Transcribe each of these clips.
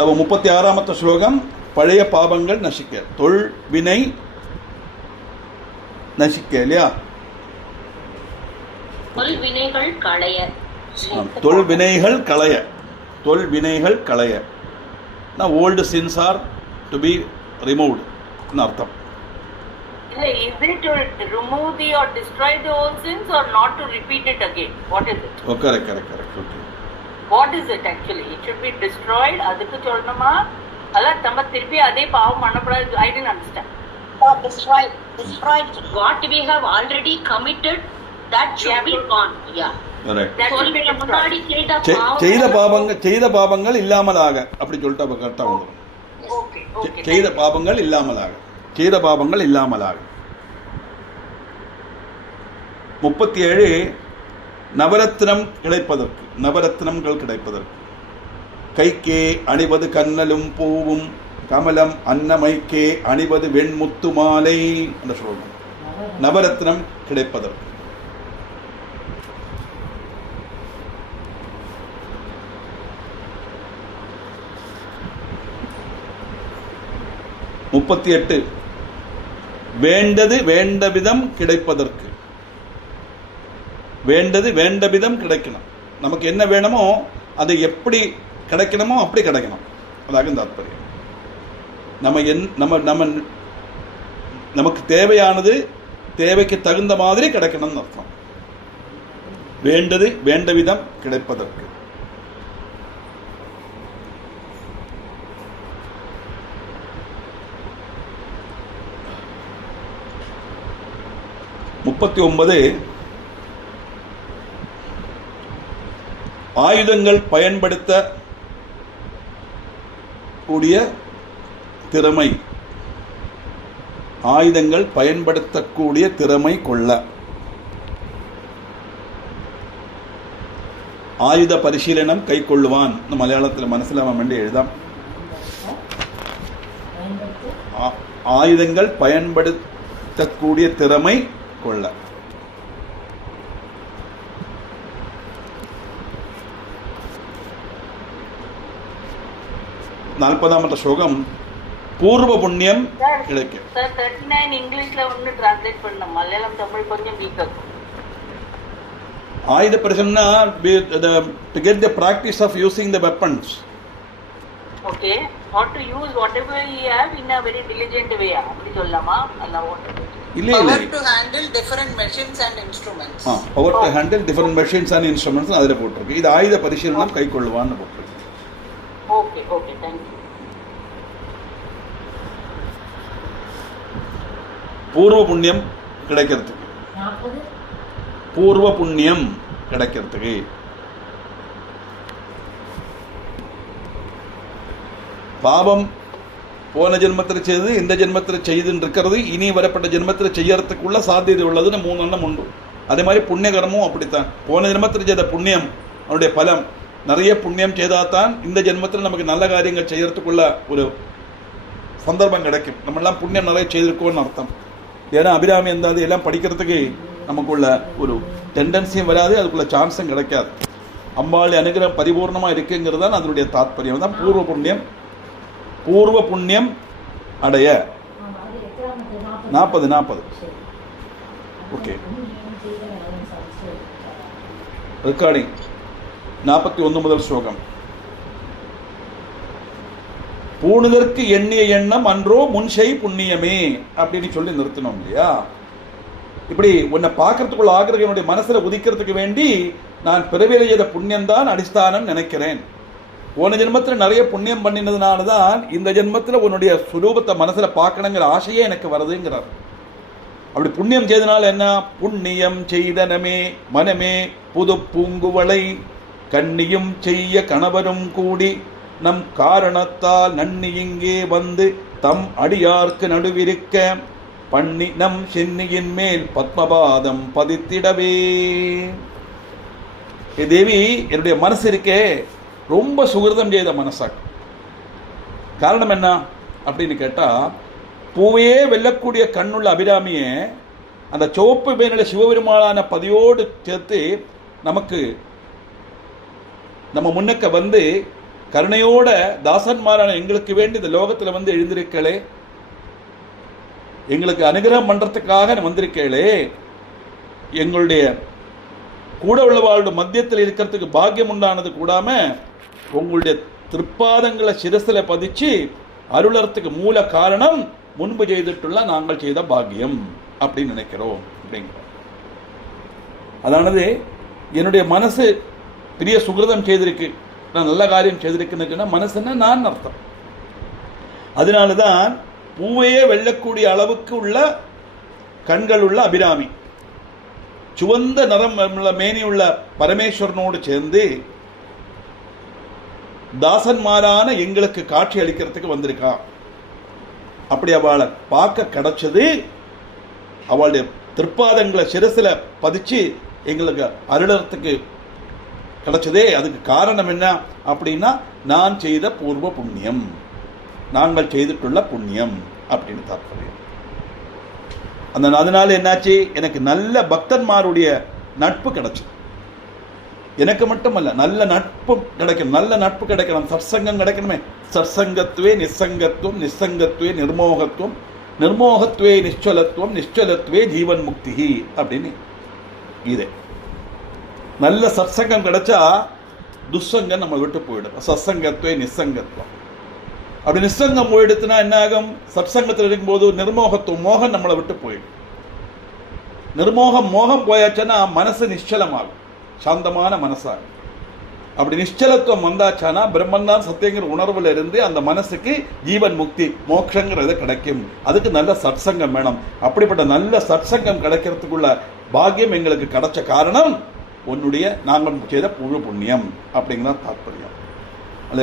அப்போ 36வது ஸ்லோகம் பழைய பாவங்கள் நசிக்க, தொல் வினை நசிக்க இல்லையா? தொல்வினைகள் களைய, தொல்வினைகள் களைய, தொல்வினைகள் களைய. Old sins are to be removed அர்த்தம். Is it to remove the or destroy the old sins or not to repeat it again? What is it? Oh, correct. Okay. What is it actually? It should be destroyed. Adukku solnuma alla thamma thiruppi adhe paavam mannapadadhu. I didn't understand. or destroyed. What we have already committed, that should be gone. Yeah. Correct. முன்னாடி செய்த பாவங்கள் இல்லாமலாக அப்படி சொல்லிட்டு அப்ப கரெக்டா வந்துடும். Okay. செய்த பாவங்கள் இல்லாமலாக, செய்த பாவங்கள் இல்லாமலாக. 37 நவரத்னம் கிடைப்பதற்கு, நவரத்னங்கள் கிடைப்பதற்கு. கைக்கே அணிவது கண்ணலும் பூவும் கமலம் அன்னமைக்கே அணிவது வெண்முத்து மாலை என்ற சொல்றோம். நவரத்னம் கிடைப்பதற்கு. முப்பத்தி வேண்டது வேண்டவிதம் கிடைப்பதற்கு. வேண்டது வேண்டவிதம் கிடைக்கணும். நமக்கு என்ன வேணுமோ அது எப்படி கிடைக்கணுமோ அப்படி கிடைக்கணும். அதாக தாத்பரியம். நமக்கு தேவையானது தேவைக்கு தகுந்த மாதிரி கிடைக்கணும்னு அர்த்தம். வேண்டது வேண்டவிதம் கிடைப்பதற்கு. முப்பத்தி 39 ஆயுதங்கள் பயன்படுத்த கூடிய திறமை, ஆயுதங்கள் பயன்படுத்தக்கூடிய திறமை கொள்ள. ஆயுத பரிசீலனம் கை கொள்ளுவான் மலையாளத்தில் மனசிலாம வேண்டி எழுதாம். ஆயுதங்கள் பயன்படுத்தக்கூடிய திறமை கொள்ள. 40வது ஸ்லோகம் பூர்வ புண்ணியம் கிடைக்கும். சார் 39 இங்கிலீஷ்ல ஒன்னு டிரான்ஸ்லேட் பண்ண, மலையாளம் தமிழ் கொஞ்சம் வீக்கா இருக்கும். ஆயுத பரிசீலனா to get the practice of using the weapons. Okay, how to use whatever you have in a very diligent way. அப்படி சொல்லலாமா? இல்ல power to handle different machines and instruments. power to handle different machines and instruments அதுல போட்டுருக்கு. இது ஆயுத பரிசீலனம் கை கொள்ளுவான்னு போட்டுருக்கு. Okay, thank you. பூர்வ புண்ணியம் கிடைக்கிறதுக்கு, பூர்வ புண்ணியம் கிடைக்கிறதுக்கு. பாவம் போன ஜென்மத்தில் செய்து இந்த ஜென்மத்தில் செய்துன்னு இருக்கிறது இனி வரப்பட்ட ஜென்மத்தில் செய்யறதுக்குள்ள சாத்தியதை உள்ளதுன்னு 3 எண்ணம் உண்டு. அதே மாதிரி புண்ணியகரமும் அப்படித்தான். போன ஜென்மத்தில் செய்த புண்ணியம் அவனுடைய பலம். நிறைய புண்ணியம் செய்தாதான் இந்த ஜென்மத்தில் நமக்கு நல்ல காரியங்கள் செய்யறதுக்குள்ள ஒரு சந்தர்ப்பம் கிடைக்கும். நம்மெல்லாம் புண்ணியம் நிறைய செய்திருக்கோம்னு அர்த்தம். ஏன்னா அபிராமி இருந்தாது எல்லாம் படிக்கிறதுக்கு நமக்குள்ள ஒரு டெண்டன்சியும் வராது, அதுக்குள்ள சான்ஸும் கிடைக்காது. அம்பாள் அனுகிரகம் பரிபூர்ணமாக இருக்குங்கிறது தான் அதனுடைய தாத்பரியம். தான் பூர்வ புண்ணியம், பூர்வ புண்ணியம் அடைய. 40 ஓகே. ரெக்கார்டிங் 41 ஸ்லோகம். பூணுதற்கு எண்ணிய எண்ணம் அன்றோ முன்செய் புண்ணியமே அப்படின்னு சொல்லி நிறுத்தணும் இல்லையா? இப்படி உன்னை பார்க்கறதுக்குள்ள ஆகிற என்னுடைய மனசுல உதிக்கிறதுக்கு வேண்டி நான் பிறவியில செய்த புண்ணியம்தான் அடிஸ்தானம் நினைக்கிறேன். போன ஜென்மத்தில் நிறைய புண்ணியம் பண்ணினதுனால தான் இந்த ஜென்மத்தில் உன்னுடைய சுரூபத்தை மனசுல பார்க்கணுங்கிற ஆசையே எனக்கு வருதுங்கிறார். அப்படி புண்ணியம் செய்தனால என்ன? புண்ணியம் செய்தனமே மனமே புது பூங்குவளை கண்ணியும் செய்ய கணவரும் கூடி நம் காரணத்தால் நன்னி இங்கே வந்து தம் அடியார்க்கு நடுவிருக்க பண்ணி நம் சென்னியின் மேல் பத்மபாதம் பதித்திடவே. தேவி, என்னுடைய மனசு இருக்கே ரொம்ப சுகிருதம் செய்த மனசாக்கு. காரணம் என்ன அப்படின்னு கேட்டா, பூவையே வெல்லக்கூடிய கண்ணுள்ள அபிராமியே அந்த சிவப்பு மேல சிவபெருமானான பதியோடு சேர்த்து நமக்கு நம்ம முன்னக்க வந்து கருணையோட தாசன்மாரான எங்களுக்கு வேண்டி இந்த லோகத்துல வந்து எழுந்திருக்கலே, எங்களுக்கு அனுகிரகம் பண்றதுக்காக வந்திருக்கலே, எங்களுடைய கூட உள்ளவாளோட மத்தியத்தில் இருக்கிறதுக்கு பாக்கியம் உண்டானது கூடாம உங்களுடைய திருப்பாதங்களை சிரசில பதிச்சு அருளறதுக்கு மூல காரணம் முன்பு செய்துட்டுள்ள நாங்கள் செய்த பாக்கியம் அப்படின்னு நினைக்கிறோம் அப்படிங்கிறோம். அதானது என்னுடைய மனசு பெரிய சுகிருதம் செய்திருக்கு, நான் நல்ல காரியம் செய்திருக்குன்னு மனசுன்னா நான் அர்த்தம். அதனாலதான் பூவையே வெல்லக்கூடிய அளவுக்கு உள்ள கண்கள் உள்ள அபிராமி, சுவந்த நிறம் உள்ள மேனி உள்ள பரமேஸ்வரனோடு சேர்ந்து தாசன்மாரான எங்களுக்கு காட்சி அளிக்கிறதுக்கு வந்திருக்கா. அப்படி அவளை பார்க்க கிடைச்சது, அவளுடைய திருப்பாதங்களை சிரசில பதிச்சு எங்களுக்கு அருளறதுக்கு கிடைச்சதே. அதுக்கு காரணம் என்ன அப்படின்னா நான் செய்த பூர்வ புண்ணியம், நாங்கள் செய்துட்டுள்ள புண்ணியம் அப்படின்னு தாற்பயம். அதனால என்னாச்சு, எனக்கு நல்ல பக்தன்மாருடைய நட்பு கிடைச்சு. எனக்கு மட்டுமல்ல, நல்ல நட்பு கிடைக்கணும். நல்ல நட்பு கிடைக்கணும், சற்சங்கம் கிடைக்கணுமே. சற்சங்கத்துவே நிசங்கத்துவம், நிசங்கத்துவே நிர்மோகத்துவம், நிர்மோகத்துவே நிச்சலத்துவம், நிச்சலத்துவே ஜீவன் முக்தி அப்படின்னு இது. நல்ல சற்சங்கம் கிடைச்சா துசங்கம் நம்ம விட்டு போயிடும். சத்சங்கத்துவே நிசங்கத்துவம். அப்படி நிசங்கம் போயிடுத்துனா என்ன ஆகும், சத்சங்கத்தில் இருக்கும்போது நிர்மோகத்துவம், மோகம் நம்மளை விட்டு போயிடும். மோகம் போயாச்சுன்னா மனசு நிச்சலமாகும், சாந்தமான மனசாகும். அப்படி நிச்சலத்துவம் வந்தாச்சானா பிரம்மன் தான் சத்தியங்கிற உணர்வுல இருந்து அந்த மனசுக்கு ஜீவன் முக்தி மோட்சங்கிறது கிடைக்கும். அதுக்கு நல்ல சத்சங்கம் வேணும். அப்படிப்பட்ட நல்ல சத்சங்கம் கிடைக்கிறதுக்குள்ள பாக்கியம் எங்களுக்கு கிடைச்ச காரணம் உன்னுடைய நாங்கள் செய்த பூர்வ புண்ணியம் அப்படிங்கிற தாற்பயம். அந்த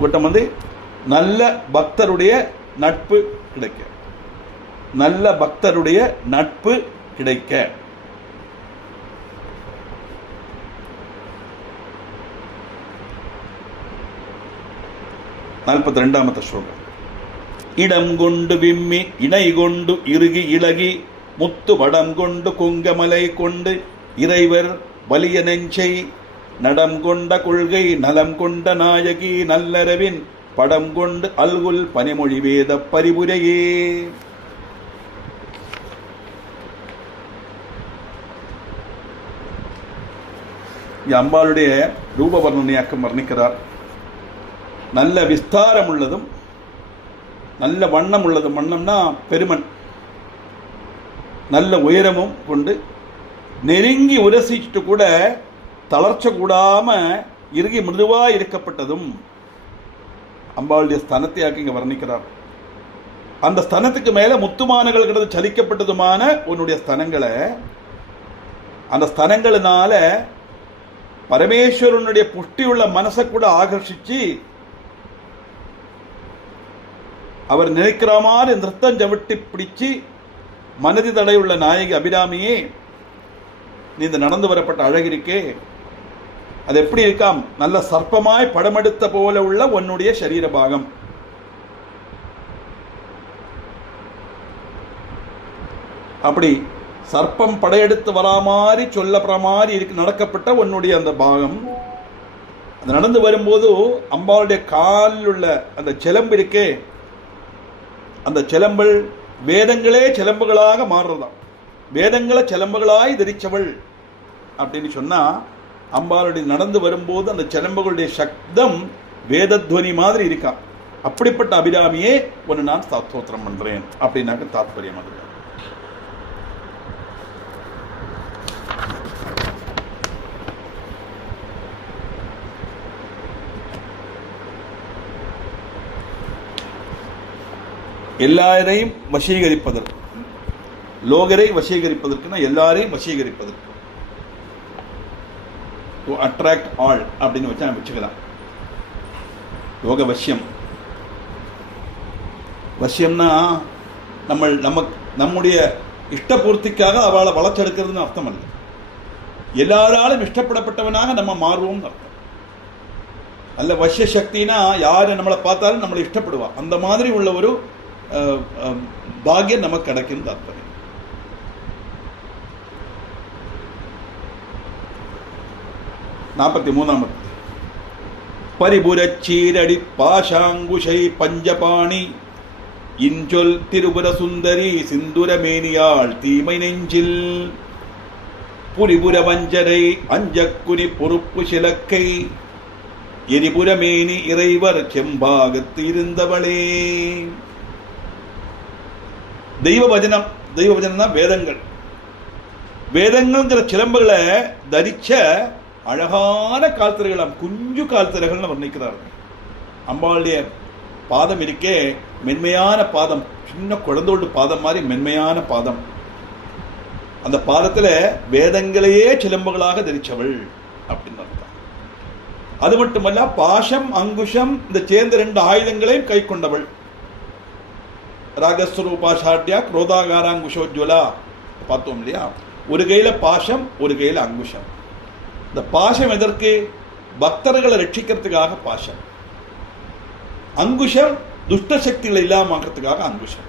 கூட்டம் வந்து நல்ல பக்தருடைய நட்பு கிடைக்க, நல்ல பக்தருடைய நட்பு கிடைக்க. நாற்பத்தி ரெண்டாமத்த ஸ்லோகம். இடம் கொண்டு விம்மி இணை கொண்டு இறுகி இளகி முத்து வடம் கொண்டு கொங்கமலை கொண்டு இறைவர் வலிய நெஞ்சை நடம் கொண்ட கொள்கை நலம் கொண்ட நாயகி நல்லறவின் படம் கொண்டு அல்குல் பனிமொழி வேத பரிபுரையே. அம்பாளுடைய ரூப வர்ணனையாக்கம் வர்ணிக்கிறார். நல்ல விஸ்தாரம் உள்ளதும் நல்ல வண்ணம் உள்ளதும், வண்ணம்னா பெருமன், நல்ல உயரமும் கொண்டு நெருங்கி உரசிட்டு கூட தளர்ச்ச கூடாம இறுகி மிருதுவா இருக்கப்பட்டதும் அம்பாளுடைய ஸ்தனத்தை இங்க வர்ணிக்கிறார். அந்த ஸ்தனத்துக்கு மேல முத்துமானங்கள் கிட்ட சலிக்கப்பட்டதுமான உன்னுடைய ஸ்தனங்களை, அந்த ஸ்தனங்களினால பரமேஸ்வரனுடைய புஷ்டியுள்ள மனசை கூட ஆகர்ஷிச்சு அவர் நினைக்கிற மாதிரி நிறுத்தம் ஜவிட்டி பிடிச்சு மனதி தடையுள்ள நாயகி அபிராமியே, நீ இந்த நடந்து வரப்பட்ட அழகிருக்கே, அது எப்படி இருக்காம், நல்ல சர்ப்பமாய் படமெடுத்த போல உள்ள உன்னுடைய சரீர பாகம். அப்படி சர்ப்பம் படையெடுத்து வரா மாதிரி சொல்லப்படுற மாதிரி இருக்கு நடக்கப்பட்ட உன்னுடைய அந்த பாகம். அது நடந்து வரும்போது அம்பாளுடைய காலில் உள்ள அந்த சிலம்பு இருக்கே, அந்த சிலம்பல் வேதங்களே சிலம்புகளாக மாறுறதாம். வேதங்களை சிலம்புகளாய் தரிச்சவள் அப்படின்னு சொன்னா, அம்பாளுடைய நடந்து வரும்போது அந்த சிலம்புகளுடைய சப்தம் வேதத்வனி மாதிரி இருக்கா. அப்படிப்பட்ட அபிராமியே ஒன்று நான் ஸ்தோத்திரம் பண்றேன் அப்படின்னாக்க தாற்பயம். அது எல்லாரையும் வசீகரிப்பதற்கு, லோகரை வசீகரிப்பதற்குன்னா எல்லாரையும் வசீகரிப்பதற்கு, டு அட்ராக்ட் ஆல் அப்படின்னு வச்சா வச்சுக்கலாம். யோக வசியம். வசியம்னா நம்முடைய இஷ்டபூர்த்திக்காக அவளை வளர்ச்செடுக்கிறதுன்னு அர்த்தம் அல்ல. எல்லாராலும் இஷ்டப்படப்பட்டவனாக நம்ம மாறுவோம்னு அர்த்தம். அல்ல வசிய சக்தினா யாரு நம்மளை பார்த்தாலும் நம்மளை இஷ்டப்படுவா, அந்த மாதிரி உள்ள ஒரு பாக்கியம் நமக்கு கிடைக்கும் தாற்பயம். நாற்பத்தி மூணாம் பரிபுரச்சீரடி பாஷாங்குஷை பஞ்சபாணி இன்சொல் திருபுர சுந்தரி சிந்துரமேனியாள் தீமை நெஞ்சில் புரிபுர வஞ்சரை அஞ்சக்குனி பொறுப்பு சிலக்கை எரிபுரமேனி இறைவர் செம்பாகத்து இருந்தவளே. தெய்வ வசனம் தான் வேதங்கள். வேதங்கள்ங்கிற சிலம்புகளை தரிச்ச அழகான கால்திரைகளாம், குஞ்சு கால்திரைகள்னு வர்ணிக்கிறார்கள். அம்பாளுடைய பாதம் இருக்கே, மென்மையான பாதம், சின்ன குழந்தோடு பாதம் மாதிரி மென்மையான பாதம். அந்த பாதத்துல வேதங்களையே சிலம்புகளாக தரிச்சவள் அப்படின்னு அர்த்தம். அது மட்டுமல்ல, பாஷம் அங்குஷம் இந்த சேர்ந்த 2 ஆயுதங்களையும் கை கொண்டவள். ராகஸ்வரூபாஷாட்யா குரோதாகாராங்குஷோஜ்வலா பார்த்தோம் இல்லையா? ஒரு கையில பாஷம், ஒரு கையில அங்குஷம். இந்த பாஷம் எதற்கு? பக்தர்களை ரட்சிக்கிறதுக்காக பாஷம். அங்குஷம் துஷ்ட சக்திகளை இல்லாமக்கிறதுக்காக அங்குஷம்.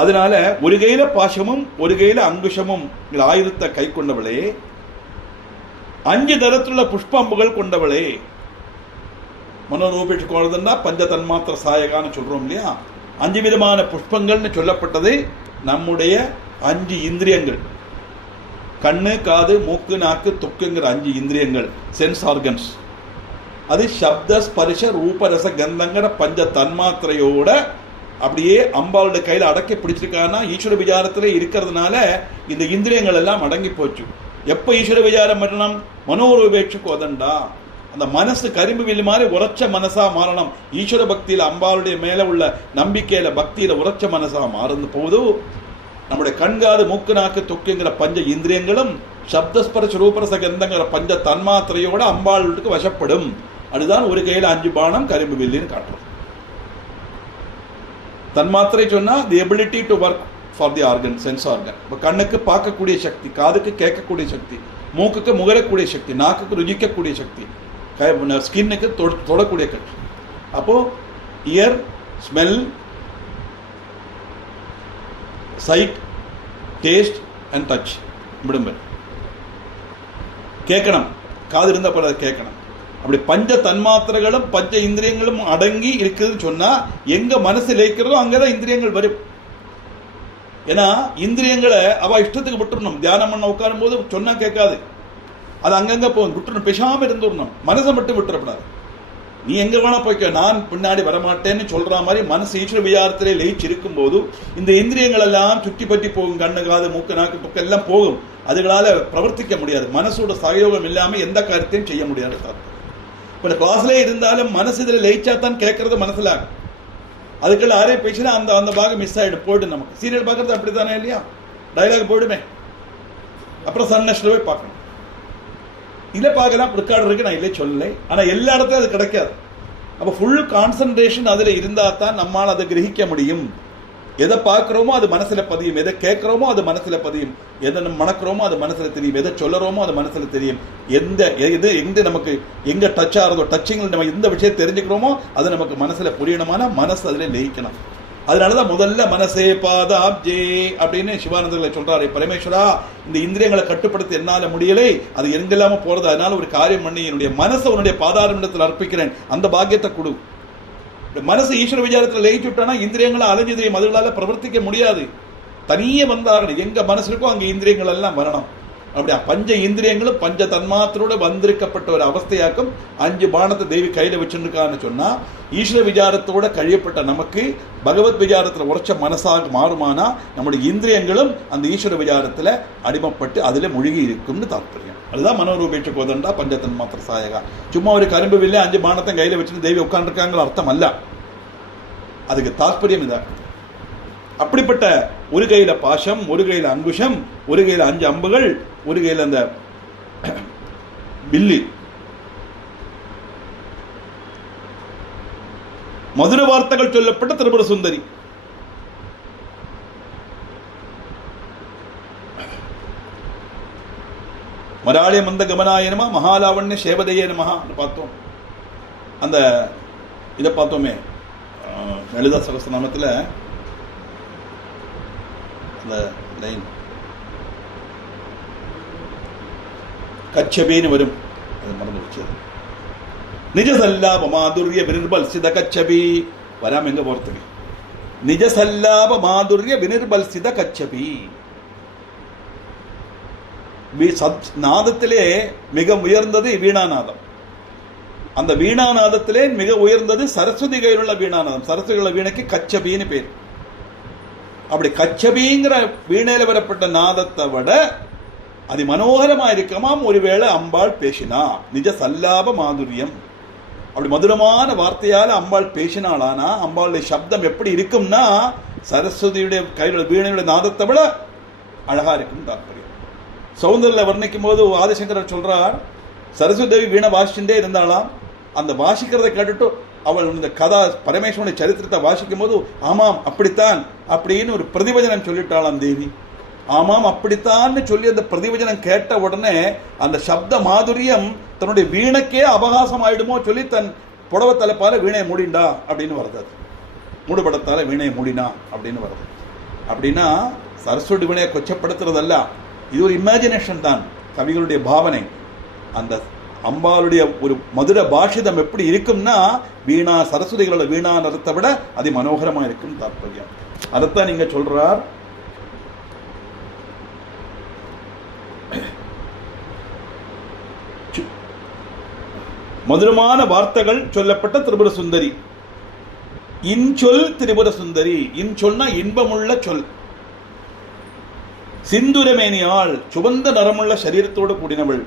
அதனால ஒரு கையில பாஷமும் ஒரு கையில அங்குஷமும் ஆயுதத்தை கை கொண்டவளே, 5 தரத்திலுள்ள புஷ்பம்புகள் கொண்டவளே. மனோரூபிச்சுக்கொள்ளுதுன்னா பஞ்ச தன்மாத்திர சாயகான்னு சொல்றோம் இல்லையா? 5 விதமான புஷ்பங்கள்னு சொல்லப்பட்டது நம்முடைய 5 இந்திரியங்கள். கண்ணு, காது, மூக்கு, நாக்கு, தொக்குங்கிற 5 இந்திரியங்கள், சென்ஸ் ஆர்கன்ஸ். அது சப்த ஸ்பரிச ரூபரச கந்தங்கிற பஞ்ச தன்மாத்திரையோட அப்படியே அம்பாளுடைய கையில் அடக்கி பிடிச்சிருக்கான்னா ஈஸ்வர விசாரத்திலே இருக்கிறதுனால இந்த இந்திரியங்கள் எல்லாம் அடங்கி போச்சு. எப்போ ஈஸ்வர விசாரம் பண்ணணும்? மனோரூபேட்சு கோதண்டா. அந்த மனசு கரும்பு வில்லு மாதிரி உரைச்ச மனசா மாறணும். ஈஸ்வர பக்தியில அம்பாளுடைய மேல உள்ள நம்பிக்கையில பக்தியில உரைச்ச மனசா மாறும் போது நம்முடைய கண்காது மூக்கு நாக்கு தொக்குங்கிற பஞ்ச இந்திரியங்களும் சப்தஸ்பர்ஷ ரூபரச கந்தங்கிற பஞ்ச தன்மாத்திரையோட அம்பாளுக்கு வசப்படும். அதுதான் ஒரு கையில 5 பானம் கரும்பு வில்லின்னு காட்டுறோம். தன்மாத்திரை சொன்னா தி ability to work for the organ, sense organ. இப்போ கண்ணுக்கு பார்க்கக்கூடிய சக்தி, காதுக்கு கேட்கக்கூடிய சக்தி, மூக்குக்கு முகரக்கூடிய சக்தி, நாக்குக்கு ருசிக்கக்கூடிய சக்தி, ஸ்கின்னுக்கு தொடக்கூடிய சக்தி. அப்போ ear, smell, sight, taste and touch விடும்ப கேட்கணும். காது இருந்தால் போல கேட்கணும். அப்படி பஞ்ச தன்மாத்திரைகளும் பஞ்ச இந்திரியங்களும் அடங்கி இருக்குதுன்னு சொன்னா எங்க மனசு லேக்கிறதோ அங்கதான் இந்திரியங்கள் வரும். ஏன்னா இந்திரியங்களை அவ இஷ்டத்துக்கு விட்டுறணும். தியானம் பண்ண உட்காரும் போது சொன்னா கேட்காது, அது அங்கங்க போகும். விட்டுறணும், பேசாம இருந்துடணும். மனசை மட்டும் விட்டுறப்படாது. நீ எங்க வேணா போய்க்க, நான் பின்னாடி வரமாட்டேன்னு சொல்ற மாதிரி மனசு ஈஸ்வர விசாரத்திலே லயிச்சு இருக்கும் போது இந்த இந்திரியங்கள் எல்லாம் சுற்றி பற்றி போகும். கண்ணு, காது, மூக்கு, நாக்கு, தொக்கு எல்லாம் போகும். அதுகளால பிரவர்த்திக்க முடியாது. மனசோட சகயோகம் இல்லாம எந்த காரியத்தையும் செய்ய முடியாது. இப்ப கிளாஸ்ல இருந்தாலும் மனசு இதுல லயிச்சா தான் கேட்கறது மனசுல. அதுக்குள்ள யாரே பேசினா அந்த அந்த பாகம் மிஸ் ஆயிடும், போயிடும். நமக்கு சீரியல் பார்க்கறது அப்படித்தானே இல்லையா? டைலாக் போயிடுமே, அப்புறம் சன்னஸ்ல போய் பார்க்கணும். இல்லை பார்க்கலாம், ரெக்கார்டு இருக்கு, நான் இல்லை சொல்லலை. ஆனால் எல்லா இடத்துலையும் அது கிடைக்காது. அப்போ ஃபுல் கான்சன்ட்ரேஷன் அதில் இருந்தால் தான் நம்மால் அதை கிரகிக்க முடியும். எதை பார்க்குறோமோ அது மனசில் பதியும், எதை கேட்குறோமோ அது மனசில் பதியும், எதை நம்ம மணக்கிறோமோ அது மனசில் தெரியும், எதை சொல்லுறோமோ அது மனசில் தெரியும். எந்த நமக்கு எங்கே டச் ஆகிறதோ, டச்சிங்கில் நம்ம எந்த விஷயம் தெரிஞ்சுக்கிறோமோ அது நமக்கு மனசில் புரியணுமானா மனசு அதில் லயிக்கணும். அதனாலதான் முதல்ல மனசே பாதாப்ஜே அப்படின்னு சிவானந்தர்களை சொல்றாரு. பரமேஸ்வரா, இந்த இந்திரியங்களை கட்டுப்படுத்த என்னால முடியலை, அது எங்கெல்லாம போறது. அதனால ஒரு காரியம் பண்ணி என்னுடைய மனசை உன்னுடைய பாதாரமிடத்தில் அர்ப்பிக்கிறேன், அந்த பாக்கியத்தை கொடு. மனசு ஈஸ்வர விசாரத்தில் லயிச்சு விட்டானா இந்திரியங்களை அலைஞ்சு தெரியும், அதுகளால பிரவர்த்திக்க முடியாது. தனியே வந்தாகணும். எங்க மனசு இருக்கோ அங்க இந்திரியங்கள் எல்லாம் வரணும். அப்படியா பஞ்ச இந்திரியங்களும் பஞ்ச தன்மாத்திரோட வந்திருக்கப்பட்ட ஒரு அவஸ்தையாக்கும் 5 பானத்தை தேவி கையில வச்சுருக்கான்னு சொன்னா ஈஸ்வர விசாரத்தோட கழியப்பட்ட நமக்கு பகவத் விசாரத்தில் உரைச்ச மனசாக மாறுமானா நம்முடைய இந்திரியங்களும் அந்த ஈஸ்வர விசாரத்தில் அடிமைப்பட்டு அதில் மூழ்கி இருக்கும்னு தாற்பயம். அதுதான் மனோரூபேட்ச கோதண்டா பஞ்ச தன்மாத்திர சாயகா. சும்மா ஒரு கரும்பு வில்லை 5 பானத்தை கையில வச்சுட்டு தேவி உட்காந்துருக்காங்கிற அர்த்தம் அல்ல. அதுக்கு தாற்பயம் இதான். அப்படிப்பட்ட ஒரு கையில பாசம், ஒரு கையில அங்குஷம், ஒரு கையில 5 அம்புகள், ஒரு கையில அந்த வில்லு. மதுர வார்த்தைகள் சொல்லப்பட்ட திரிபுர சுந்தரி. மராளிய மந்த கமனாய நம, மகாலாவண்ய சேவதையே நமஹ பார்த்தோம். அந்த இதை பார்த்தோமே லலிதா சகஸ்ரநாமத்தில் அந்த லைன் கச்சபேன்னு வரும், அது மறந்து வச்சது. நிஜசல்லாப மாதுரிய வினிர்பல்சித கச்சபி. வராம எங்க போறதுக்கு? நிஜசல்லாப மாதுரிய வினிர்பல்சித கச்சபி. நாதத்திலே மிக உயர்ந்தது வீணாநாதம். அந்த வீணாநாதத்திலே மிக உயர்ந்தது சரஸ்வதி கையிலுள்ள வீணாநாதம். சரஸ்வதி வீணைக்கு கச்சபின்னு பேர். அப்படி கச்சபிங்கிற வீணையில வரப்பட்ட நாதத்தை விட அது மனோகரமா இருக்கமாம். ஒருவேளை அம்பாள் பேசினா நிஜ சல்லாப மாதுரியம், அப்படி மதுரமான வார்த்தையால அம்பாள் பேசினாளானா அம்பாளுடைய சப்தம் எப்படி இருக்கும்னா சரஸ்வதியுடைய கையிலுள்ள வீணையுடைய நாதத்தை விட அழகா இருக்கும் தாற்பயம். சௌந்தர்ல வர்ணிக்கும் போது ஆதிசங்கரர் சொல்றார், சரஸ்வதி தேவி வீணை வாசிச்சுட்டே இருந்தாலாம். அந்த வாசிக்கிறதை கேட்டுட்டு அவள் இந்த கதா பரமேஸ்வரனுடைய சரித்திரத்தை வாசிக்கும் போது ஆமாம் அப்படித்தான் அப்படின்னு ஒரு பிரதிவச்சனம் சொல்லிட்டாளாம் தேவி. ஆமாம் அப்படித்தான்னு சொல்லி அந்த பிரதிவச்சனம் கேட்ட உடனே அந்த சப்த மாதுரியம் தன்னுடைய வீணைக்கே அபகாசம் ஆயிடுமோ சொல்லி தன் புடவை தலைப்பால வீணையை மூடிண்டா அப்படின்னு வருது. அது மூடுபடத்தால வீணையை மூடினா அப்படின்னு வருது. அப்படின்னா சரஸ்வதி வீணையை கொச்சப்படுத்துறதல்ல, இது ஒரு இமேஜினேஷன் தான், கவிகளுடைய பாவனை. அந்த அம்பாளுடைய ஒரு மதுர பாஷிதம் எப்படி இருக்கும்னா வீணா சரஸ்வதிகளோட வீணா நிறத்தை விட அது மனோகரமா இருக்கும் தாற்பயம். அதைத்தான் நீங்க சொல்றார். மதுரமான வார்த்தைகள் சொல்லப்பட்ட திரிபுர சுந்தரி. இன்சொல் திரிபுர சுந்தரி. இன்சொல்னா இன்பமுள்ள சொல். சிந்துரமேனியாள், சுபந்த நரமுள்ள சரீரத்தோடு கூடினவள்,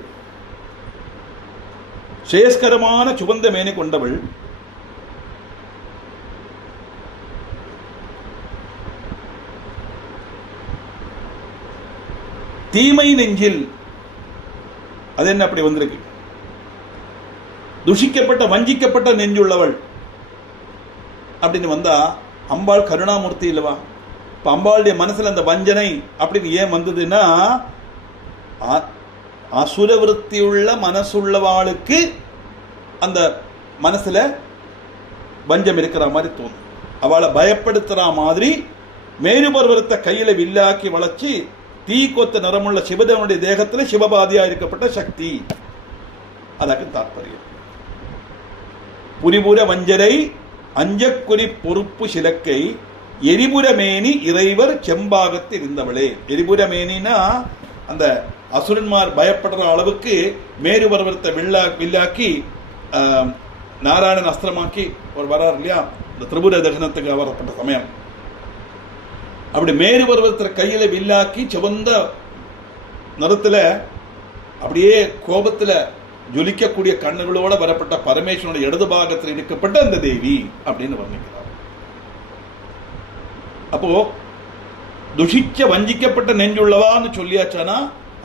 சேஸ்கரமான சுபந்த மேனி கொண்டவள், தீமை நெஞ்சில். அது என்ன அப்படி வந்திருக்கு? துஷிக்கப்பட்ட வஞ்சிக்கப்பட்ட நெஞ்சுள்ளவள் அப்படின்னு வந்தா அம்பாள் கருணாமூர்த்தி இல்லவா? இப்ப அம்பாளுடைய மனசுல அந்த வஞ்சனை அப்படின்னு ஏன் வந்ததுன்னா அசுரவிருத்தியுள்ள மனசுள்ளவாளுக்கு அந்த மனசுல வஞ்சம் இருக்கிற மாதிரி தோணும். அவளை பயப்படுத்துற மாதிரி மேரு பர்வதத்தை கையில வில்லாக்கி வளைச்சு தீ கொத்த நிறமுள்ள சிவதேவனுடைய தேகத்துல சிவபாதியா இருக்கப்பட்ட சக்தி. அதற்கு தாற்பயம். புரிபுர வஞ்சரை அஞ்சக்குறி பொறுப்பு சிலக்கை எரிபுரமேனி இறைவர் செம்பாகத்து இருந்தவளே. எரிபுரமேனினா அந்த அசுரன்மார் பயப்படுற அளவுக்கு மேரு பர்வதத்தை வில்லாக்கி நாராயணன் அஸ்திரமாக்கி ஒரு வரார் இல்லையா, இந்த திரிபுர தகனத்துக்கு வரப்பட்ட சமயம். அப்படி மேரு பர்வதத்தை கையில வில்லாக்கி சிவந்த நிறத்துல அப்படியே கோபத்துல ஜொலிக்கக்கூடிய கண்ணுகளோட வரப்பட்ட பரமேஸ்வரனுடைய இடது பாகத்தில் இருக்கப்பட்ட அந்த தேவி அப்படின்னு வர்ணிக்கிறார். அப்போ துஷிச்ச வஞ்சிக்கப்பட்ட நெஞ்சுள்ளவான்னு சொல்லியாச்சானா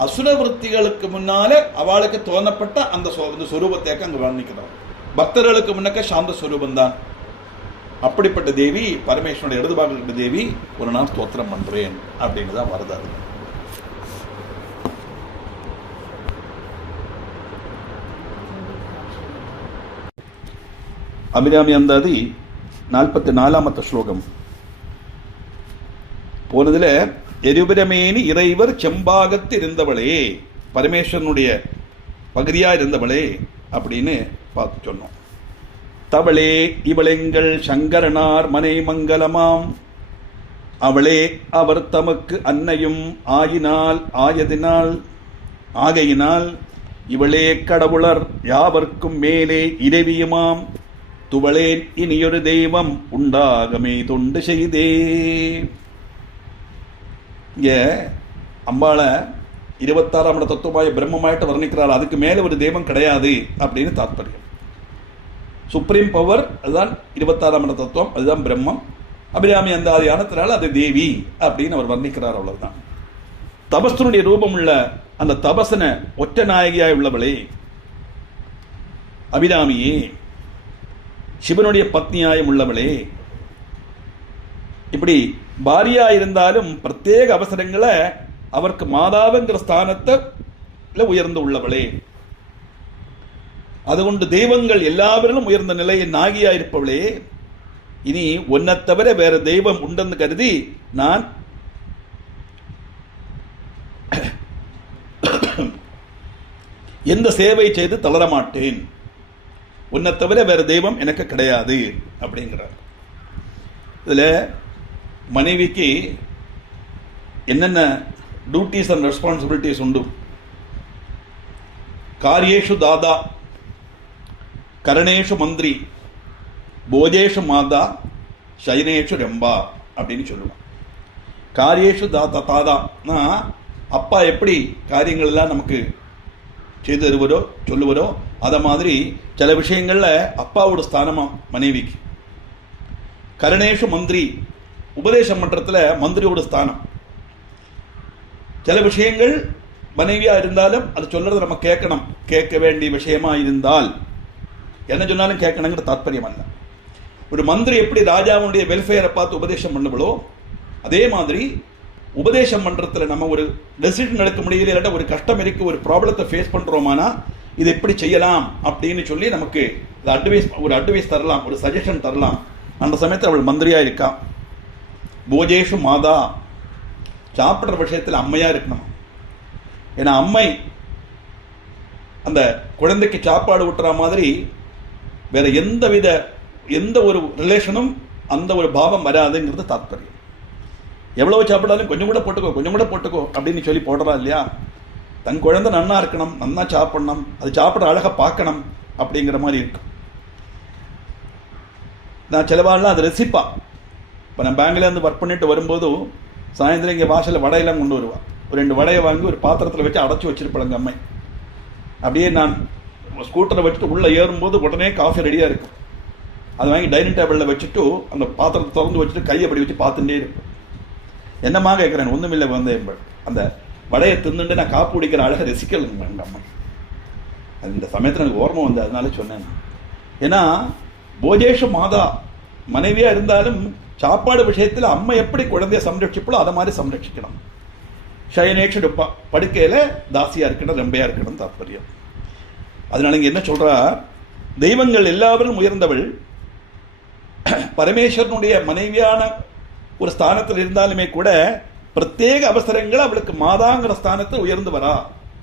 அசுரவருத்திகளுக்கு முன்னால அவளுக்கு தோணப்பட்ட அந்த சொரூபத்தையாக்க அங்க வர்ணிக்கிறார். பக்தர்களுக்கு முன்னக்க சாந்த சொரூபம் தான். அப்படிப்பட்ட தேவி பரமேஸ்வரனுடைய இடது பாகப்பட்ட தேவி ஒரு நாள் ஸ்தோத்திரம் பண்றேன் அப்படின்னு தான் வருது. அபிராமி அந்தாதி 44வது ஸ்லோகம். போனதுல எரிபுரமேனி இறைவர் செம்பாகத்து இருந்தவளே, பரமேஸ்வரனுடைய பகுதியா இருந்தவளே அப்படின்னு பார்த்து சொன்னோம். தவளே இவளெங்கள் சங்கரனார் மனை மங்கலமாம், அவளே அவர் தமக்கு அன்னையும் ஆகையினால் இவளே கடவுளர் யாவர்க்கும் மேலே இறைவியுமாம், துவளேன் இனியொரு தெய்வம் உண்டாகமே தொண்டு செய்தே. இங்க அம்பாளை 26ஆம் இட தத்துவமாய பிரம்மமாயிட்டு வர்ணிக்கிறாள். அதுக்கு மேல ஒரு தெய்வம் கிடையாது அப்படின்னு தாற்பயம். சுப்ரீம் பவர் அதுதான் 26ஆம் இட தத்துவம், அதுதான் பிரம்மம். அபிராமி அந்தாதி ஆனத்தினால அது தேவி அப்படின்னு அவர் வர்ணிக்கிறார். அவ்வளவுதான். தபஸ்தனுடைய ரூபம் உள்ள அந்த தபசன ஒற்ற நாயகியாய் உள்ளவளே அபிராமியே, சிவனுடைய பத்னியாயம் உள்ளவளே, இப்படி பாரியா இருந்தாலும் பிரத்யேக அவசரங்களை அவருக்கு மாதாவுங்கிற ஸ்தானத்தை உயர்ந்து உள்ளவளே, அதுகொண்டு தெய்வங்கள் எல்லாவரிலும் உயர்ந்த நிலையை நாகியா இருப்பவளே, இனி உன்னை தவிர வேற தெய்வம் உண்டென்று கருதி நான் எந்த சேவை செய்து தளரமாட்டேன். உன்னை தவிர வேற தெய்வம் எனக்கு கிடையாது அப்படிங்கிறார். இதில் மனைவிக்கு என்னென்ன டியூட்டிஸ் அண்ட் ரெஸ்பான்சிபிலிட்டிஸ் உண்டு? காரியேஷு தாதா, கரணேஷு மந்திரி, போஜேஷு மாதா, சைனேஷு ரெம்பா அப்படின்னு சொல்லுவான். காரியேஷு தாதானா அப்பா எப்படி காரியங்கள் எல்லாம் நமக்கு செய்து தருவரோ சொல்லுவரோ அதை மாதிரி சில விஷயங்கள்ல அப்பாவோட ஸ்தானமா மனைவிக்கு. கரணேஷு மந்திரி, உபதேச மன்றத்தில் மந்திரியோட ஸ்தானம். சில விஷயங்கள் மனைவியா இருந்தாலும் அது சொல்றது நம்ம கேட்கணும். கேட்க வேண்டிய விஷயமா இருந்தால் என்ன சொன்னாலும் கேட்கணுங்கிற தாற்பயம் அல்ல. ஒரு மந்திரி எப்படி ராஜாவுடைய வெல்ஃபேரை பார்த்து உபதேசம் பண்ணுவளோ அதே மாதிரி உபதேசம் மன்றத்தில் நம்ம ஒரு டெசிஷன் எடுக்க முடியல, இல்லாட்ட ஒரு கஷ்டம் இருக்கு, ஒரு ப்ராப்ளத்தை ஃபேஸ் பண்றோமானா இது எப்படி செய்யலாம் அப்படின்னு சொல்லி நமக்கு ஒரு அட்வைஸ் தரலாம், ஒரு சஜஷன் தரலாம். அந்த சமயத்தில் அவள் மந்திரியா இருக்கா. போஜேஷு மாதா, சாப்பிட்ற விஷயத்தில் அம்மையா இருக்கணும். ஏன்னா அம்மை அந்த குழந்தைக்கு சாப்பாடு ஊட்டுற மாதிரி வேற எந்த ஒரு ரிலேஷனும் அந்த ஒரு பாவம் வராதுங்கிறது தாற்பயம். எவ்வளவு சாப்பிடாலும் கொஞ்சம் கூட போட்டுக்கோ அப்படின்னு சொல்லி போடுறா இல்லையா? தன் குழந்தை நன்னா இருக்கணும், நன்னா சாப்பிடணும், அது சாப்பிட அழகா பார்க்கணும் அப்படிங்கிற மாதிரி இருக்கும். நான் சிலவாள்லாம் அது ரெசிப்பா. இப்போ நான் பேங்க்லேருந்து ஒர்க் பண்ணிட்டு வரும்போது சாயந்தரம் இங்கே வாசலில் வடையெல்லாம் கொண்டு வருவாள். ஒரு 2 வடையை வாங்கி ஒரு பாத்திரத்தில் வச்சு அடைச்சி வச்சிருப்பாங்க அம்மை. அப்படியே நான் ஸ்கூட்டரை வச்சுட்டு உள்ளே ஏறும்போது உடனே காஃபி ரெடியாக இருக்கும். அதை வாங்கி டைனிங் டேபிளில் வச்சுட்டு அந்த பாத்திரத்தை திறந்து வச்சுட்டு கையை அப்படி வச்சு பார்த்துட்டே இருக்கும். என்னம்மா கேட்குறேன், ஒன்றுமில்லை வந்து அந்த வடையை தின்னுட்டு நான் காப்பு குடிக்கிற அழகை ரசிக்கலைங்க எங்கள் அம்மா. அது இந்த சமயத்தில் எனக்கு ஓர்மை வந்து அதனால சொன்னேன். ஏன்னா போஜேஷு மாதா, மனைவியா இருந்தாலும் சாப்பாடு விஷயத்தில் அம்மா எப்படி குழந்தைய சம்ரட்சிப்போ அதை மாதிரி சம்ரட்சிக்கணும். ஷயனேஷு டுப்பா, படுக்கையில் தாசியா இருக்கணும், ரெம்பையா இருக்கணும் தாற்பயம். அதனால இங்க என்ன சொல்றா, தெய்வங்கள் எல்லாவரும் உயர்ந்தவள் பரமேஸ்வரனுடைய மனைவியான ஒரு ஸ்தானத்தில் இருந்தாலுமே கூட பிரத்யேக அவசரங்கள் அவளுக்கு மாதாங்கிற ஸ்தானத்தில் உயர்ந்து வரா.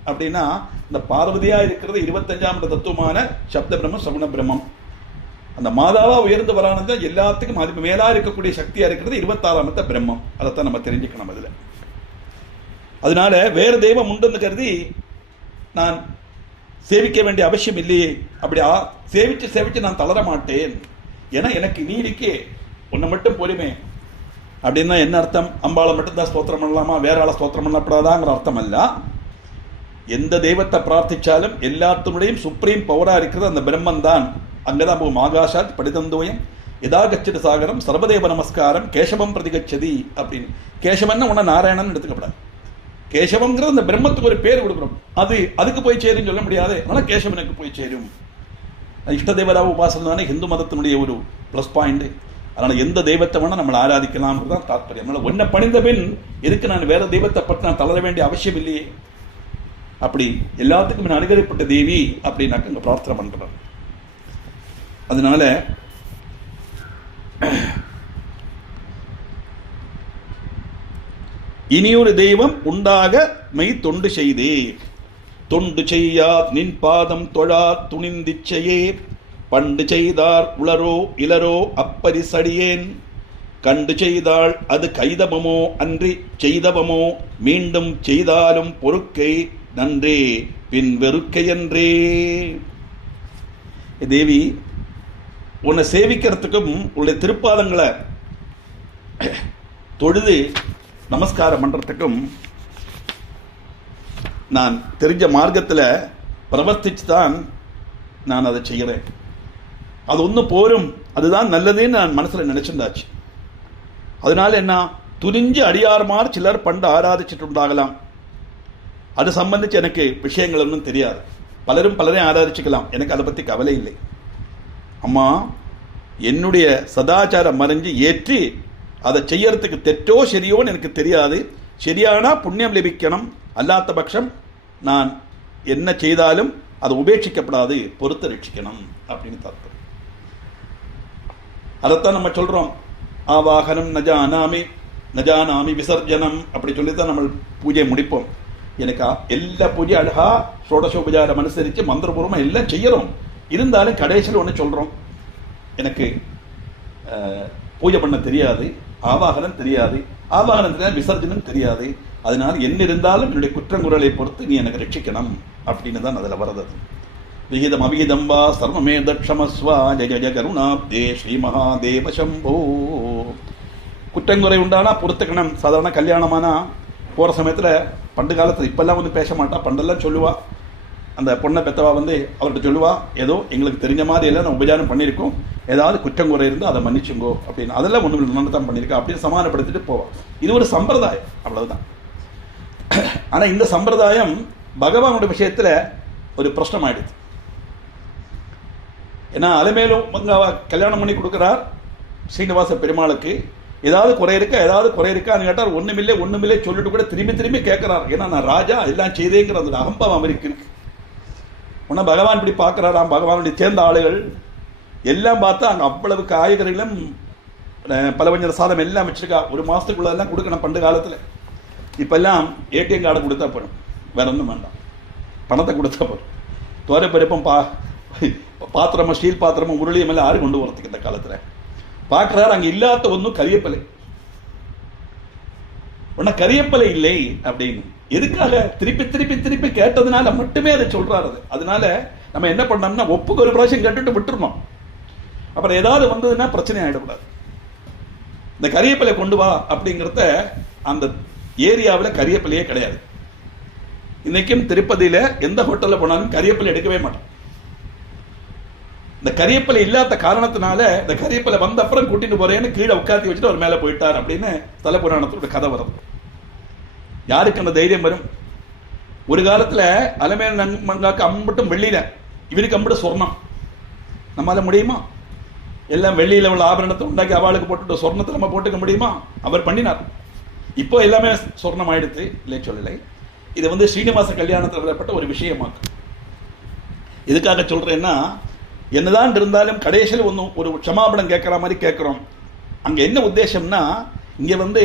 அப்படின்னா இந்த பார்வதியா இருக்கிறது 25ஆம் தத்துவமான சப்த பிரம்மம், சகுண பிரம்மம். அந்த மாதாவா உயர்ந்து வரானது எல்லாத்துக்கும் அதுக்கு மேலா இருக்கக்கூடிய சக்தியா இருக்கிறது 26ஆம் பிரம்மம். அதைத்தான் நம்ம தெரிஞ்சுக்கணும் அதுல. அதனால வேறு தெய்வம் உண்டுன்னு கருதி நான் சேவிக்க வேண்டிய அவசியம் இல்லையே. அப்படி சேவிச்சு நான் தளர மாட்டேன். ஏன்னா எனக்கு நீ இருக்கே, உன்னை மட்டும் போருமே. அப்படின்னா என்ன அர்த்தம்? அம்பாளை மட்டும்தான் ஸ்தோத்திரம் பண்ணலாமா, வேற ஆளை ஸ்தோத்திரம் பண்ணப்படாதாங்கிற அர்த்தம் அல்ல. எந்த தெய்வத்தை பிரார்த்திச்சாலும் எல்லாத்தினுடையும் சுப்ரீம் பவரா இருக்கிறது அந்த பிரம்மன் தான். அங்கதான் போகும். ஆகாஷாத் படிதந்தோயம் எதா கச்சிட சாகரம் சர்வதேவ நமஸ்காரம் கேசவம் பிரதிகச்சதி அப்படின்னு. கேசவன் உன்ன நாராயணன் எடுத்துக்கப்படாது. கேசவங்கிறது அந்த பிரம்மத்துக்கு ஒரு பேர் கொடுக்குறோம். அதுக்கு போய் சேரும் சொல்ல முடியாது. ஆனால் கேசவனுக்கு போய் சேரும். இஷ்ட தேவதாவ உபாசனை தானே ஹிந்து மதத்தினுடைய ஒரு பிளஸ் பாயிண்ட். அதனால எந்த தெய்வத்தை வேணா நம்மளை ஆராதிக்கலாம்ன்றது தான் தாற்பயம். அதனால ஒன்ன பணிந்த பின் எதுக்கு நான் வேற தெய்வத்தை பற்றி நான் தளர வேண்டிய அவசியம் இல்லையே. அப்படி எல்லாத்துக்கும் அனுகரிப்பட்ட தேவி அப்படின்னாக்க இங்க பிரார்த்தனை பண்றோம். அதனால இனியொரு தெய்வம் உண்டாக மெய் தொண்டு செய்தே. தொண்டு செய்யார் நின் பாதம் தொழார் துணிந்திச்சையே. பண்டு செய்தார் உளரோ இளரோ அப்பரிசடியேன். கண்டு செய்தாள் அது கைதவமோ அன்றி செய்தவமோ. மீண்டும் செய்தாலும் பொறுக்கை நன்றே பின் வெறுக்கையன்றே. தேவி, உன்னை சேவிக்கிறதுக்கும் உன்னுடைய திருப்பாதங்களை தொழுது நமஸ்காரம் பண்றதுக்கும் நான் தெரிஞ்ச மார்க்கத்தில் பிரவர்த்திச்சு தான் நான் அதை செய்கிறேன். அது ஒன்று போரும், அதுதான் நல்லதுன்னு நான் மனசில் நினைச்சிருந்தாச்சு. அதனால என்ன, துணிஞ்சு அடியார்மார் சிலர் பண்டு ஆராதிச்சுட்டு உண்டாகலாம். அது சம்பந்திச்சு எனக்கு விஷயங்கள் ஒன்றும் தெரியாது. பலரும் பலரையும் ஆராதிச்சுக்கலாம். எனக்கு அதை பற்றி கவலை இல்லை. அம்மா, என்னுடைய சதாச்சாரம் மறைஞ்சு ஏற்றி அதை செய்யறதுக்கு தெற்றோ சரியோன்னு எனக்கு தெரியாது. சரியானா புண்ணியம் லபிக்கணும், அல்லாத பட்சம் நான் என்ன செய்தாலும் அதை உபேட்சிக்கப்படாது, பொறுத்து ரட்சிக்கணும் அப்படின்னு தாற்பயம். அதைத்தான் நம்ம சொல்றோம். ஆவாகனம் நஜானாமி விசர்ஜனம் அப்படி சொல்லித்தான் நம்ம பூஜை முடிப்போம். எனக்கு எல்லா பூஜை அழகா ஷோடசோபச்சாரம் அனுசரித்து மந்திரபூர்வமாக எல்லாம் செய்யறோம். இருந்தாலும் கடைசியில் ஒன்று சொல்கிறோம், எனக்கு பூஜை பண்ண தெரியாது, ஆவாகனம் தெரியாது, ஆவாகனம் தெரியாது, விசர்ஜனம் தெரியாது, அதனால் என்ன இருந்தாலும் என்னுடைய குற்றங்குறலை பொறுத்து நீ எனக்கு ரட்சிக்கணும் அப்படின்னு தான் அதில் வரது. விகிதம் அவிகிதம் வா சர்வமே தட்சமஸ்வா ஜெய ஜெய கருணாப்தே ஸ்ரீ மகாதேவ சம்போ. குற்றங்குறை உண்டானா பொறுத்துக்கணும். சாதாரண கல்யாணமானா போகிற சமயத்தில் பண்டு காலத்தில் இப்பெல்லாம் வந்து பேச மாட்டா, பண்டெல்லாம் சொல்லுவா. அந்த பொண்ணை பெற்றவா வந்து அவர்கிட்ட சொல்லுவா, ஏதோ எங்களுக்கு தெரிஞ்ச மாதிரி எல்லாம் நான் உபச்சாரம் பண்ணியிருக்கோம், ஏதாவது குற்றங்குறை இருந்து அதை மன்னிச்சுங்கோ அப்படின்னு. அதெல்லாம் ஒன்றும் நல்ல தான் பண்ணியிருக்கா அப்படின்னு சமாதானப்படுத்திட்டு போவாள். இது ஒரு சம்பிரதாயம், அவ்வளவுதான். ஆனால் இந்த சம்பிரதாயம் பகவானுடைய விஷயத்தில் ஒரு பிரச்சனை ஆயிடுது. ஏன்னா அலைமேலும் கல்யாணம் பண்ணி கொடுக்குறார் ஸ்ரீனிவாச பெருமாளுக்கு. ஏதாவது குறை இருக்கான்னு கேட்டால் ஒண்ணுமில்லை சொல்லிட்டு கூட திரும்பி திரும்பி கேட்கிறார். ஏன்னா நான் ராஜா எல்லாம் செய்தேங்கிற அந்த அகம்பாவம் அவருக்கு இருக்கு. உடனே பகவான் இப்படி பார்க்கிறாராம். பகவானுடைய சேர்ந்த ஆளுகள் எல்லாம் பார்த்தா அங்கே அவ்வளவு காய்கறிகளும் பலவஞ்சர சாதம் எல்லாம் வச்சிருக்கா. ஒரு மாசத்துக்குள்ள எல்லாம் கொடுக்கணும் பண்டு காலத்தில். இப்பெல்லாம் ஏடிஎம் கார்டை கொடுத்தா போடும், வேற ஒன்றும் வேண்டாம், பணத்தை கொடுத்தா போடும். தோரை பருப்பும் பாத்திரமும் ஸ்டீல் பாத்திரமும் உருளியும் எல்லாம் ஆறு கொண்டு வரதுக்கு இந்த காலத்தில் பார்க்கிறார். அங்கே இல்லாத ஒன்றும் கரியப்பலை. உடனே கரியப்பலை இல்லை அப்படின்னு எதுக்காக திருப்பி திருப்பி திருப்பி கேட்டதுனால மட்டுமே அதை சொல்றாரு. அதனால நம்ம என்ன பண்ணோம்னா ஒப்புக்கு ஒரு பிராവശ്யம் கேட்டுட்டு விட்டுருணும். அப்புறம் ஏதாவது வந்ததுன்னா பிரச்சனை ஆயிடக்கூடாது. இந்த கரியப்பலை கொண்டு வா அப்படிங்கிறத அந்த ஏரியாவில் கரியப்பலையே கிடையாது. இன்னைக்கும் திருப்பதியில எந்த ஹோட்டல்ல போனாலும் கரியப்பலை எடுக்கவே மாட்டோம். இந்த கரியப்பலை இல்லாத காரணத்தினால இந்த கரியப்பலை வந்த அப்புறம் கூட்டிட்டு போறேன்னு கீழே உட்காந்து வச்சுட்டு அவர் மேல போயிட்டார் அப்படின்னு தல புராணத்தோட கதை வரும். யாருக்கு அந்த தைரியம் வரும்? ஒரு காலத்துல அலமேல் மங்காக்கு அம்பட்டும் வெள்ளியில, இவருக்கு அம்பட்டு சொர்ணம். நம்மளால முடியுமா? எல்லாம் வெள்ளியில உள்ள ஆபரணத்தை உண்டாக்கி அவளுக்கு போட்டு சொர்ணத்தை நம்ம போட்டுக்க முடியுமா? அவர் பண்ணினார். இப்போ எல்லாமே சொர்ணம் ஆயிடுத்து, இல்லை சொல்லலை. இது வந்து ஸ்ரீனிவாச கல்யாணத்தில் விடப்பட்ட ஒரு விஷயமாக்கு. எதுக்காக சொல்றேன்னா, என்னதான் இருந்தாலும் கடைசியில் ஒரு க்ஷமாபணம் கேட்கிற மாதிரி கேட்கிறோம். அங்க என்ன உத்தேசம்னா, இங்க வந்து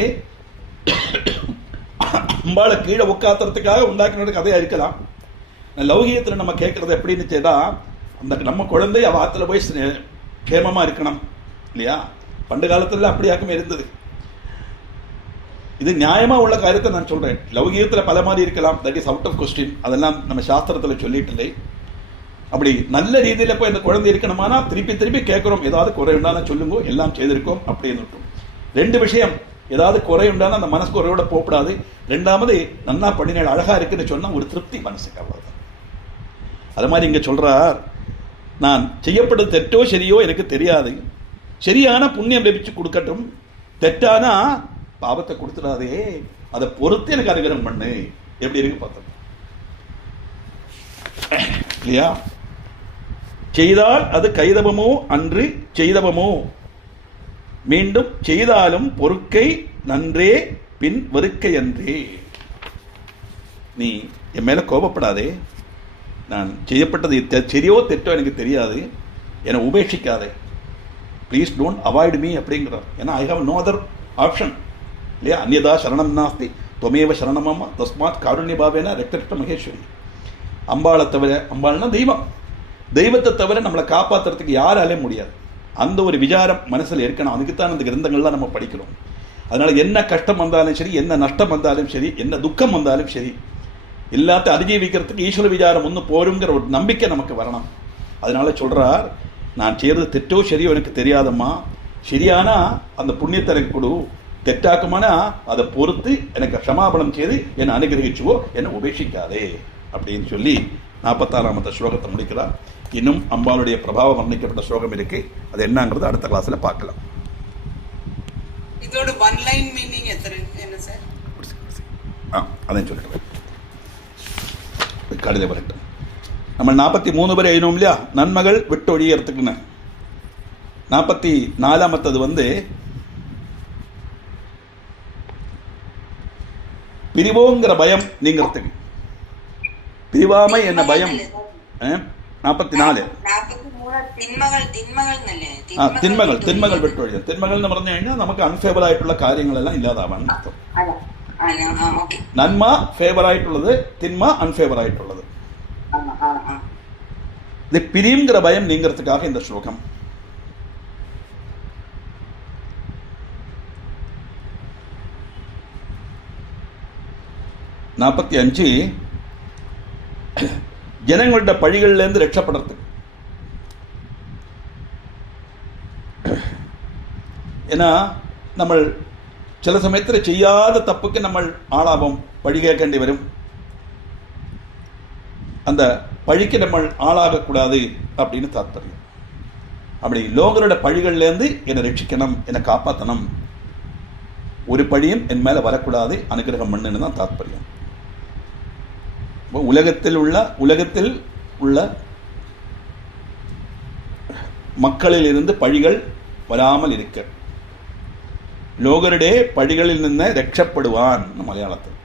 அம்பாளை கீழே உட்காத்துறதுக்காக உண்டாக்கின கதையா இருக்கலாம். லௌகியத்தில் நம்ம கேட்கறது எப்படின்னு கேட்டா, அந்த நம்ம குழந்தை அவ ஆத்துல போய் கேமமா இருக்கணும் இல்லையா? பண்டு காலத்துல அப்படியாக்குமே இருந்தது. இது நியாயமா உள்ள காரியத்தை நான் சொல்றேன். லௌகியத்துல பல மாதிரி இருக்கலாம், that is out of question. அதெல்லாம் நம்ம சாஸ்திரத்துல சொல்லிட்டு இல்லை. அப்படி நல்ல ரீதியில போய் அந்த குழந்தை இருக்கணுமானா திருப்பி திருப்பி கேட்கிறோம், ஏதாவது குறை உண்டான சொல்லுங்க, எல்லாம் செய்திருக்கோம் அப்படின்னு. ரெண்டு விஷயம், ஏதாவது குறை உண்டான அந்த மனசு குறையோட போகக்கூடாது. ரெண்டாவது நன்னா பண்ணினால் அழகா இருக்குன்னு சொன்னா ஒரு திருப்தி மனசுக்கு, அவ்வளவுதான். அது மாதிரி இங்க சொல்றார், நான் செய்யப்பட்டது தெற்றோ சரியோ எனக்கு தெரியாது, சரியான புண்ணியம் லபிச்சு கொடுக்கட்டும், தெற்றானா பாவத்தை கொடுத்துடாதே, அதை பொறுத்து எனக்கு அனுகிரகம் பண்ணு. எப்படி இருக்கு பார்த்தோம் இல்லையா? செய்தால் அது கைதவமோ அன்று செய்தவமோ, மீண்டும் செய்தாலும் பொறுக்கை நன்றே பின் வெறுக்கை அன்றே. நீ என் மேல கோபப்படாதே, நான் செய்யப்பட்டது சரியோ தெற்றோ எனக்கு தெரியாது, என்னை உபேட்சிக்காதே, ப்ளீஸ் டோன்ட் அவாய்ட் மீ அப்படிங்கிறார். ஏன்னா I have no other option இல்லையா? அந்நியதா சரணம் நாஸ்தி தொமேவ சரணமம்மா தஸ்மாத் காருண்ய பாவேன ரக்தரக்த மகேஸ்வரி. அம்பாளை தவிர, அம்பாள்னா தெய்வம், தெய்வத்தை தவிர நம்மளை காப்பாற்றுறதுக்கு யாராலே முடியாது. அந்த ஒரு விசாரம் மனசில் இருக்கணும். அதுக்குத்தான் அந்த கிரந்தங்கள்லாம் நம்ம படிக்கிறோம். அதனால என்ன கஷ்டம் வந்தாலும் சரி, என்ன நஷ்டம் வந்தாலும் சரி, என்ன துக்கம் வந்தாலும் சரி, எல்லாத்தையும் அதிஜீவிக்கிறதுக்கு ஈஸ்வர விசாரம் ஒன்று போருங்கிற ஒரு நம்பிக்கை நமக்கு வரணும். அதனால சொல்றார், நான் செய்யறது தெற்றோ சரியோ எனக்கு தெரியாதம்மா, சரியானா அந்த புண்ணியத்தை எனக்கு கொடு, தெற்றாக்குமானா அதை பொறுத்து எனக்கு க்ஷமாபணம் செய்து என்னை அனுகிரகிச்சுவோ, என்னை உபேட்சிக்காதே அப்படின்னு சொல்லி 46ஆம் ஸ்லோகத்தை முடிக்கிறார். இன்னும் அம்பாளுடைய பிரபாவம் வர்ணிக்கப்பட்ட ஸ்லோகம் இருக்கு, அது என்னங்கிறது அடுத்த கிளாஸ்ல பார்க்கலாம். இதோட ஒன் லைன் மீனிங் என்ன சார்? அதையும் சொல்லிட்டு கடையில் வரட்டும். நம்ம 43 பேர் எழுதணும் இல்லையா, நன்மகள் விட்டு ஒழியறதுக்குன்னு. 44ஆமத்தது வந்து பிரிவோங்கிற பயம் நீங்கிறதுக்கு. பிரிவாமை என்ன பயம்? 44 തിന്മകൾ വിട്ടൊഴിയാൻ. തിന്മകൾ എന്ന് പറഞ്ഞു കഴിഞ്ഞാൽ നമുക്ക് അൺഫേവർ ആയിട്ടുള്ള കാര്യങ്ങളെല്ലാം ഇല്ലാതാവാൻ അർത്ഥം. നന്മ ഫേവർ ആയിട്ടുള്ളത്, തിന്മ അൺഫേവർ ആയിട്ടുള്ളത്. இது பிரியுங்கிற பயம் நீங்கிறதுக்காக இந்த ஸ்லோகம். நாற்பத்தி அஞ்சு, ஜனங்களோட பழிகள்ல இருந்து ரட்சப்படுறதுக்கு. ஏன்னா நம்ம சில சமயத்தில் செய்யாத தப்புக்கு நம்ம ஆளாவோம், பழி கேட்கண்டி வரும். அந்த பழிக்கு நம்ம ஆளாகக்கூடாது அப்படின்னு தாத்பரியம். அப்படி லோகரோட பழிகள்ல இருந்து என்னை ரட்சிக்கணும், என்னை காப்பாற்றணும், ஒரு பழியும் என் மேல வரக்கூடாது, அனுகிரகம் பண்ணுன்னு தான் தாத்பரியம். உலகத்தில் உள்ள மக்களில் இருந்து பழிகள் வராமல் இருக்க லோகருடைய பழிகளில் நின்று ரட்சப்படுவான் மலையாளத்தில்.